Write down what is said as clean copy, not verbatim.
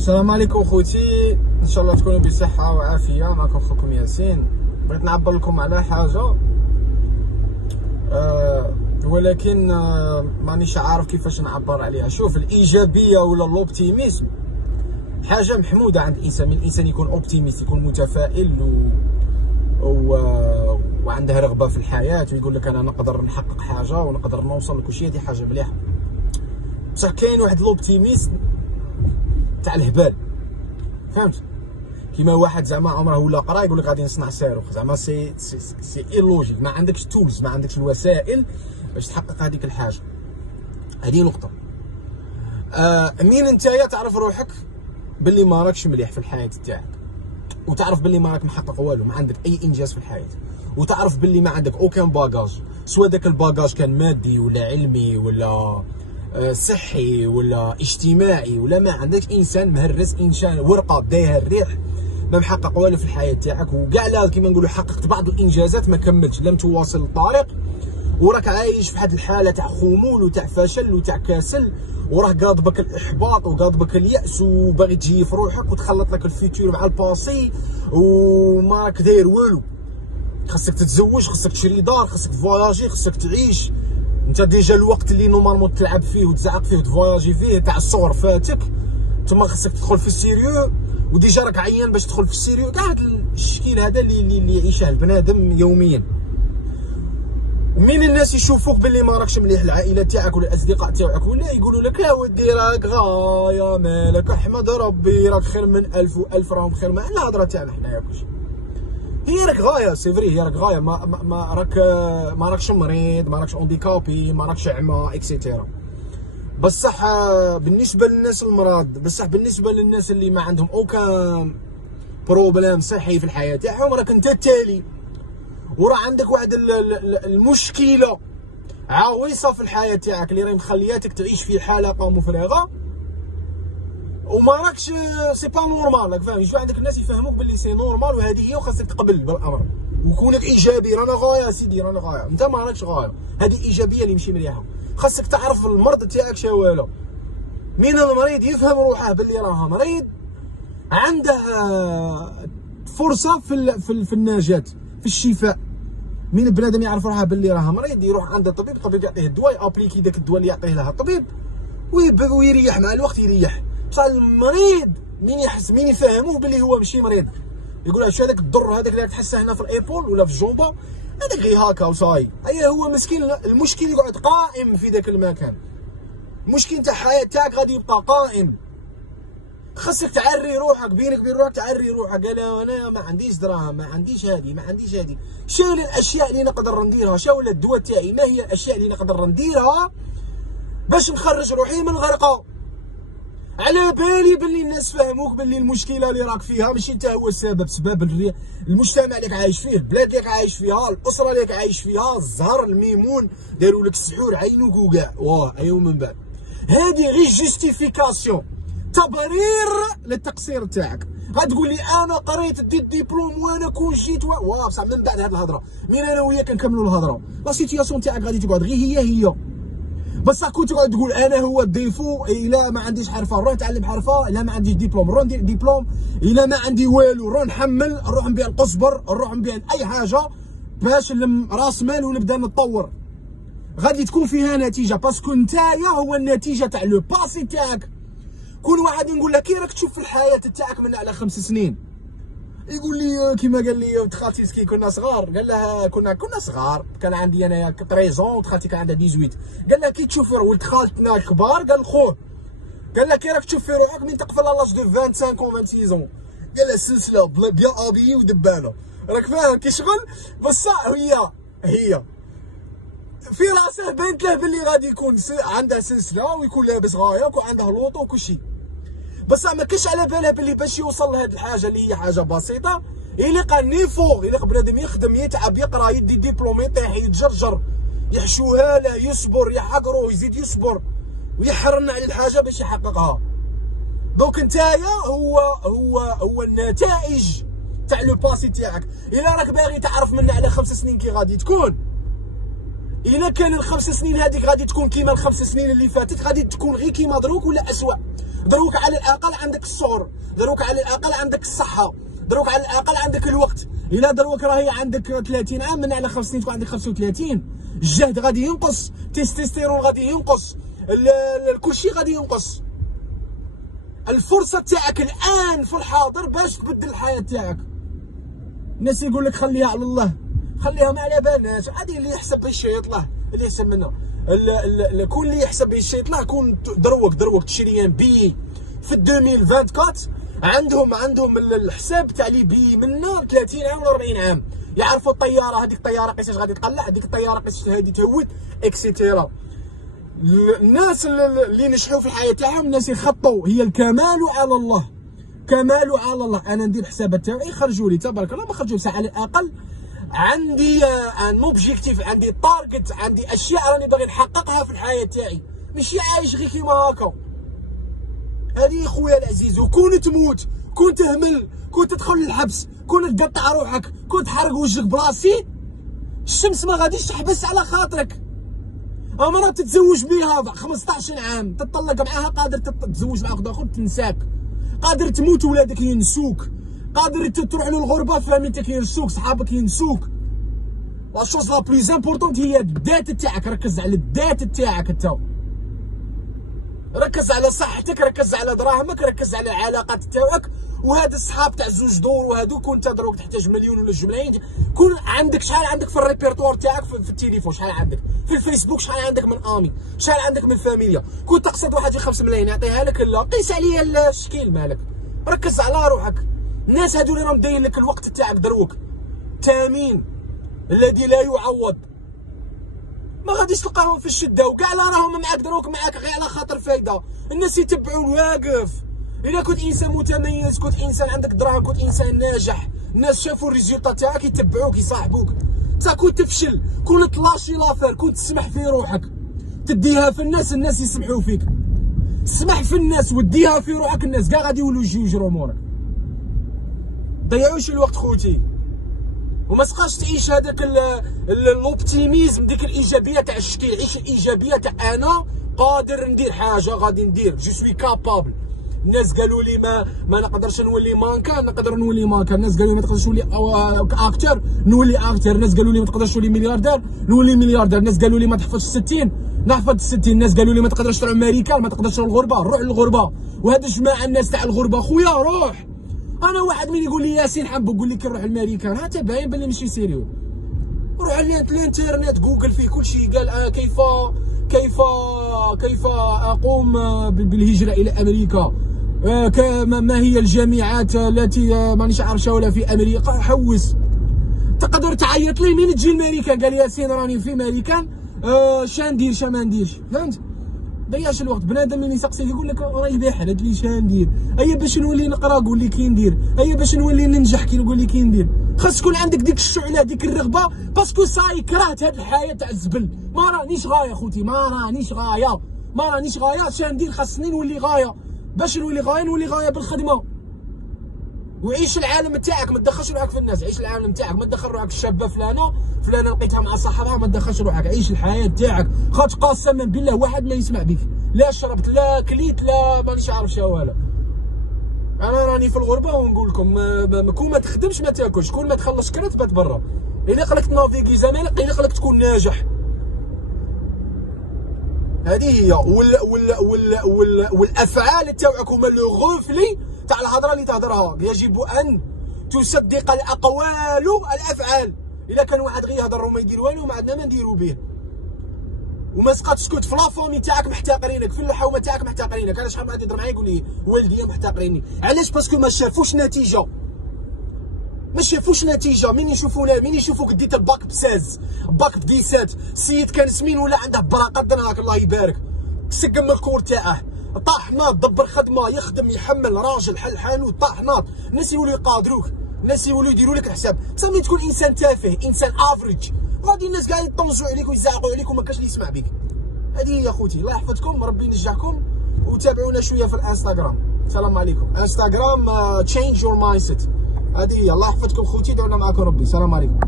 السلام عليكم خوتي، ان شاء الله تكونوا بصحه وعافيه. معكم خوكم ياسين. بغيت نعبر لكم على حاجه ولكن مانيش عارف كيفاش نعبر عليها. شوف، الايجابيه ولا الاوبتيميزم حاجه محموده عند الانسان. من الانسان يكون اوبتيميست، يكون متفائل وعنده رغبه في الحياه، ويقول لك انا نقدر نحقق حاجه ونقدر نوصل لكل شيء. هذه حاجه مليحه، بصح كاين واحد الاوبتيميزم تاع الهبال، فهمت؟ كيما واحد زعما عمره ولا قرا يقول لك غادي نصنع صاروخ. زعما سي ايلوجيك، ما عندكش تولز، ما عندكش الوسائل باش تحقق هذيك الحاجه. هذه نقطه. مين نتايا تعرف روحك باللي ما راكش مليح في الحياه تاعك، وتعرف باللي ما راك محقق والو، ما عندك اي انجاز في الحياه، وتعرف باللي ما عندك اوكان باجاج، سواء داك الباجاج كان مادي ولا علمي ولا صحي ولا اجتماعي، ولا ما عندك انسان مهرس، انسان ورقه دايها الريح، ما محقق والو في الحياه تاعك. وكاع لا كيما نقولوا حققت بعض الانجازات ما كملتش، لم تواصل الطريق، وراك عايش في واحد الحاله تاع خمول وتاع فشل وتاع كسل، وراه قاضبك الاحباط وقاضبك الياس، وباغي تجي في روحك وتخلط لك الفيتور مع الباسي وما راك داير والو. خاصك تتزوج، خاصك تشري دار، خاصك تفواياجي، خاصك تعيش. انت ديجا الوقت اللي نورمالمون تلعب فيه وتزعق فيه وتفواياجي فيه تاع الصغر فاتك، تما خاصك تدخل في السيريو، وديجا راك عيان باش تدخل في السيريو. كاع هذا الشكل هذا اللي يعيشه البنادم يوميا. ومين الناس يشوفوك باللي ما راكش مليح، العائله تاعك ولا الاصدقاء تاعك، ولا يقولوا لك لا ودي راك غايه، مالك احمد ربي راك خير من الف والف، راهم خير. ما الهضره تاعنا حنايا كلشي هي راك غايه، سي فري هي راك غايه، ما راكش مريض، ما راكش اونديكابي، ما راكش اعمى اكسيتيرا. بصح بالنسبه للناس المرض، بصح بالنسبه للناس اللي ما عندهم اوكان بروبليم صحي في الحياه تاعهم، راك انت التالي، وراه عندك واحد المشكله عويصه في الحياه تاعك اللي راهي مخلياتك تعيش في حلقه مفرغه، وما راكش سي با نورمال. راك فاهم؟ يجوا عندك الناس يفهموك باللي سي نورمال وهذه هي، وخاصك تقبل بالامر وكونك ايجابي. رانا غايه سيدي، رانا غايه، انت ما راكش غايه. هذه ايجابيه اللي ماشي مليحه. خاصك تعرف المرض تاعك شوالو. مين المريض يفهم روحه باللي راه مريض، عنده فرصه في النجاه، في الشفاء. مين البنادم يعرف روحه باللي راه مريض، يروح عند الطبيب، الطبيب يعطيه الدواء، ابليكي داك الدواء اللي يعطيه له الطبيب، ويريح مع الوقت يريح. بصح المريض مين يحس، مين يفهموه باللي هو ماشي مريض، يقول له شو هذاك الضر هذاك اللي راك تحسه هنا في الايبول ولا في الجومبا، هذاك غير هكا وصاي. اي هو مسكين، المشكل يقعد قائم في ذاك المكان. المشكل تاع الحياه تاعك غادي يبقى قائم. خاصك تعري روحك، بينك وبين روحك تعري روحك. قال انا ما عنديش دراهم، ما عنديش هذه، ما عنديش هذه. شنو الاشياء اللي نقدر نديرها؟ شنو الدواء تاعي؟ ما هي الاشياء اللي نقدر نديرها باش نخرج روحي من الغرقه؟ على بالي باللي الناس فهموك باللي المشكله اللي راك فيها ماشي انت هو السبب. سبب المجتمع اللي عايش فيه، البلاد اللي عايش فيها، الاسره اللي عايش فيها، الزهر الميمون داروا لك السحور عينوك وكاع. واه ايوا من بعد هذه غير جوستيفيكاسيون، تبرير للتقصير تاعك. غتقول لي انا قريت ديت ديبلوم وانا كون جيت واه، بصح من بعد هذه الهضره مين انا وياك نكملوا الهضره. لا سيتياسيون تاعك غادي تقعد غير هي. بصح كنت تقعد تقول انا هو الديفو، الا ما عنديش حرفه نروح نتعلم حرفه، الا ما عنديش ديبلوم نروح ندير ديبلوم، الا ما عندي والو نروح نحمل، نروح نبيع القزبر، نروح نبيع اي حاجه باش نلم راس مال ونبدا نتطور. غادي تكون فيها نتيجه، باسكو نتايا هو النتيجه تاع لو باسي تاعك. كل واحد نقول لك كي راك تشوف في الحياه تاعك من على 5 سنين، يقول لي كيما قال لي ولد خالتي كي كنا صغار، قال لها كنا صغار، كان عندي انا 13 ولد خالتي كان عندها 18، قال لها كي تشوف ولد خالتنا الكبار، قال خوه، قال لها كي راك تشوف في روحك من تقفل لاج دو 25 و 26، قال لها سلسله بيان ابي ودبانه، راك فاهم كي شغل. بصح هي في راسه بانت له باللي غادي يكون عنده سلسله ويكون لابس غايه ويكون عنده لوطو وكل شيء، بصح ما كاش على باله باللي باش يوصل لهاد الحاجه اللي هي حاجه بسيطه يلقى نيفو، يلقى بنادم يخدم يتعب يقرا يدي ديبلوم يطيح يتجرجر يحشوها له يصبر يحقروه يزيد يصبر ويحرن على الحاجه باش يحققها. دونك نتايا هو النتائج تاع لو باسي تاعك. الا راك باغي تعرف من على 5 سنين كي غادي تكون، الا كان ال5 سنين هذيك غادي تكون كيما ال5 سنين اللي فاتت، غادي تكون غير كيما دروك ولا اسوء. دروك على الاقل عندك الصغر، دروك على الاقل عندك الصحه، دروك على الاقل عندك الوقت. الا دروك راهي عندك 30 عام، من على 5 سنين تكون عندك 35، الجهد غادي ينقص، تستوستيرون غادي ينقص، كلشي غادي ينقص. الفرصه تاعك الان في الحاضر باش تبدل الحياه تاعك. الناس يقول لك خليها على الله، خليها ما على بالناش، عادي اللي يحسب بالشيط له، اللي يحسب منه كون اللي يحسب بالشيط له، كون دروك تشريان بي في 2024 عندهم الحساب تاع لي بي منا 30 عام ولا 40 عام، يعرفوا الطياره هذيك الطياره قيساش غادي تقلع، هذيك الطياره قيساش هذه تهود اكسيتيرا. الناس اللي نجحوا في الحياه تاعهم الناس يخطوا، هي الكمال على الله، كمال على الله. انا ندير حسابات تاعي خرجوا لي تبارك الله، ما خرجوا ساعه على الاقل عندي ان اوبجيكتيف، عندي تارجت، عندي اشياء راني باغي نحققها في الحياه تاعي، ماشي عايش غير كيما هكا. هذه خويا العزيز. وكون تموت، كون تهمل، كون تدخل للحبس، كون تقطع روحك، كون تحرق وجهك براسي، الشمس ما غاديش تحبس على خاطرك. مرة تتزوج بيها 15 عام، تطلق معاها، قادر تتزوج مع واحد اخر تنساك، قادر تموت ولادك ينسوك، قادر تروح للغربه فاميلتك ينسوك، صحابك ينسوك. لا شوز لا بلوز امبورطونت هي الذات تاعك. ركز على الذات تاعك انت، ركز على صحتك، ركز على دراهمك، ركز على العلاقات تاعك. وهذا الصحاب تاع زوج دور وهذوك، وانت دروك تحتاج مليون ولا 2 ملايين، كون عندك شحال عندك في الريبرتوار تاعك في التليفون، شحال عندك في الفيسبوك، شحال عندك من امي، شحال عندك من فاميليا. كون تقصد واحد في 5 ملايين يعطيها لك، لا قيس عليا الشكيل مالك، ركز على روحك. الناس هذول راهم دايرين لك الوقت تاعك دروك ثمين الذي لا يعوض، ما غاديش تلقاهم في الشده، وكاع لا راهم معاك دروك معاك غير على خاطر فايده. الناس يتبعون واقف. الا كنت انسان متميز، كنت انسان عندك دراهم، كنت انسان ناجح، الناس شافوا الريزولطا تاعك يتبعوك يصاحبوك. انت كنت تفشل، كون تلاشي لافير، كنت تسمح في روحك تديها في الناس، الناس يسمحوا فيك. سمح في الناس وديها في روحك، الناس كاع غادي يولوا يجروا امورك. ضيعوش الوقت خوتي، وما تبقاش تعيش هذاك الاوبتيميزم، ديك الايجابيه تاع الشكل. عيش الايجابيه تاع انا قادر ندير حاجه، غادي ندير، جو سوي كابابل. الناس قالوا لي ما نقدرش نولي مانكا، نقدر نولي مانكا. الناس قالوا لي ما تقدرش تولي اكتر، نولي اكتر. الناس قالوا لي ما تقدرش تولي ملياردير، نولي ملياردير. الناس قالوا لي ما تحفظش 60، نحفظ 60. الناس قالوا لي ما تقدرش تروح امريكا، ما تقدرش تروح الغربه، نروح للغربه. وهاد جماعه الناس تاع الغربه خويا روح. انا واحد من يقول لي ياسين حاب نقول لك نروح الامريكان، ها باين بلي ماشي سيريو. روح على الانترنت، جوجل فيه كل شيء. قال كيف اقوم بالهجره الى امريكا، ما هي الجامعات التي مانيش عارفها ولا في امريكا. حوس، تقدر تعيط لي مين تجي لامريكا. قال ياسين راني في امريكان، شاندير شا ما نديرش. فهمت؟ ضيعش الوقت. بنادم اللي يسقسيك يقول لك راهي باحر، هاد لي شاندير. هيا باش نولي نقرا قول لي كي ندير، هيا باش نولي ننجح كي نقول لي كي ندير. خاص تكون عندك ديك الشعله، ديك الرغبه، باسكو صاي كرهت هاد الحياه تاع الزبل. ما رانيش غايه خوتي، ما رانيش غايه. شاندير خاصني نولي غايه. باش نولي غايه بالخدمه. وعيش العالم تاعك، ما تدخلش روحك في الناس. عيش العالم تاعك، ما تدخل روحك الشابه فلانه لقيتها مع صاحبها، ما تدخلش روحك. عيش الحياه تاعك. خاطر قسما بالله واحد ما يسمع بك، لا شربت لا كليت لا مانيش عارف شوالا. انا راني في الغربه ونقول لكم كون ما تخدمش ما تاكلش، كون ما تخلص كرا تبات برا. الا قلك تنافيكي زمانك، الا قلك تكون ناجح. هذه هي. والافعال تاعك هما لو غوفلي تاع الهضره اللي تهضرها. يجب ان تصدق الاقوال الافعال. الا كان واحد غير يهضر وما يدير والو، ما عندنا ما نديرو به. وما تبقى تسكت في لافامي تاعك محتقرينك، في الحومه تاعك محتقرينك. انا شحال من واحد يهضر معايا يقول لي والدي محتقريني. علاش؟ باسكو ما شافوش نتيجه. مين يشوفوك ديت الباك بساز، باك بديسات، السيد كان سمين ولا عنده براقه دناك الله يبارك، سقم الكور تاعه، طاحناط، دبر خدمه، يخدم، يحمل، راجل حل حانوت، طاحناط. الناس يولوا يقادروك، الناس يولوا يديروا لك الحساب. تسمي تكون انسان تافه، انسان افريج، غادي الناس كاع يطنشوا عليك ويزعقوا عليك وما كاش اللي يسمع بك. هذه هي خوتي. الله يحفظكم، ربي ينجحكم، وتابعونا شويه في الانستغرام. السلام عليكم. انستغرام تشينج يور مايند سيت. هذه هي. الله يحفظكم خوتي، دعونا معكم ربي. السلام عليكم.